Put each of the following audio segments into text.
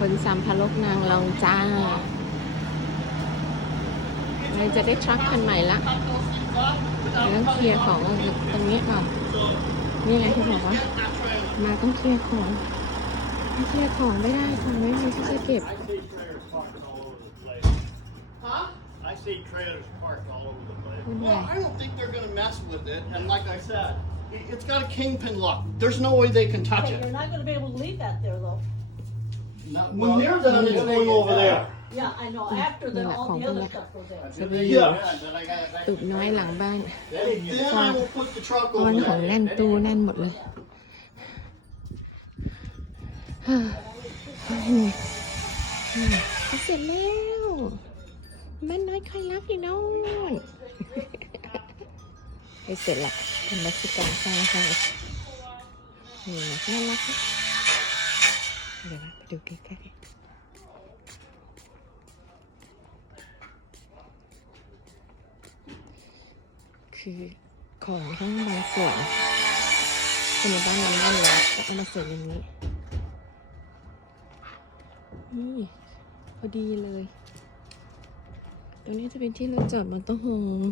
คนสัมภารกนางลองจ้าเราจะได้ทรัคคันใหม่ละเราต้องเคลียร์ของตรงนี้ก่อน นี่ไงที่บอกว่า มาต้องเคลียร์ของไม่เคลียร์ของไม่ได้ของไม่มีที่จะเก็บ I see trailers parked all over the place. Huh? I see trailers parked all over the place. Well, I don't think they're gonna mess with it, and like I said, it, it's got a kingpin lock. There's no way they can touch But you're it. not gonna be able to leave that there though. When they're done, it's going over there. Yeah, I know, after then Yeah, all the ของพวก other เนี้ย stuff goes in. จะไป Yeah. ตุกน้อยหลังบ้าน Then I will put the truck ก้อน over ของ there. แน่นตู้แน่นหมดเลยฮ่าโอ้โหอืมเสร็จแล้วมันน้อยใครรักอีกน้อยให้เสร็จละเป็นรักสิการสร้างให้นี่น่ารักนะ เดี๋ยวไปดูใกล้ๆคือของทั้งบางส่วนคนในบ้านเราไม่แล้วก็เอามาใส่ในนี้ นี่พอดีเลย ตรงนี้จะเป็นที่เราจอดมอเตอร์โฮม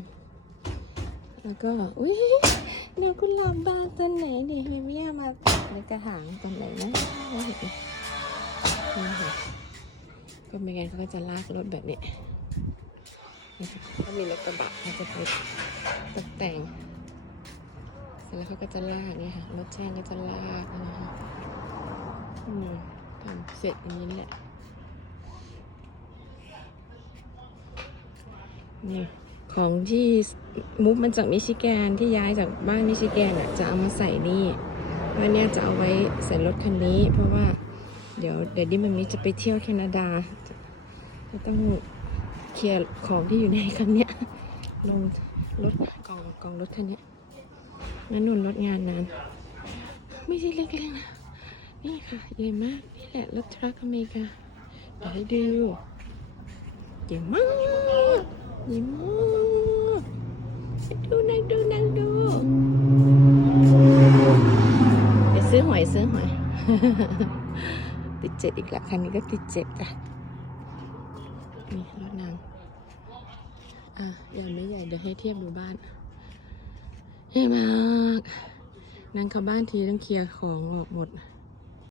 แล้วก็ อุ้ย ดอกกุหลาบบานต้นไหนเนี่เมมี่เอามาในกระถางต้นไหนนะไม่เห็นนี่ค่ะก็ไม่งั้นเขาก็จะลากรถแบบนี้นะคะถ้ามีรถกระบะเขาจะไปตกแต่งเสร็จแล้วเขาก็จะลากนี่ค่ะรถแช่งก็จะลากนะคะอืมทำเสร็จอย่างนี้แหละนี่ ของที่มุกมันจากมิชิแกนที่ย้ายจากบ้านมิชิแกนอะจะเอามาใส่นี่วันนี้จะเอาไว้ใส่รถคันนี้ เพราะว่าเดี๋ยวเดี๋ยวดิมันนี้จะไปเที่ยวแคนาดาจะต้องเคลียร์ของที่อยู่ในคันเนี้ยลงรถกล่องกล่องรถคันเนี้ยนั่นนุ่นรถงานนั้น ไม่ใช่เล็กๆนะนี่ค่ะใหญ่มากนี่แหละรถทรัคอเมริกาเดี๋ยวให้ดูใหญ่มาก ยิ้มดูนังดูนังดูไปซื้อหวยซื้อหวยติดเจ็ดอีกแล้วคันนี้ก็ติดเจ็ดอะนี่รถนางอะใหญ่ไม่ใหญ่เดี๋ยวให้เทียบดูบ้านใหญ่มากนางเข้าบ้านทีต้องเคลียร์ของออกหมด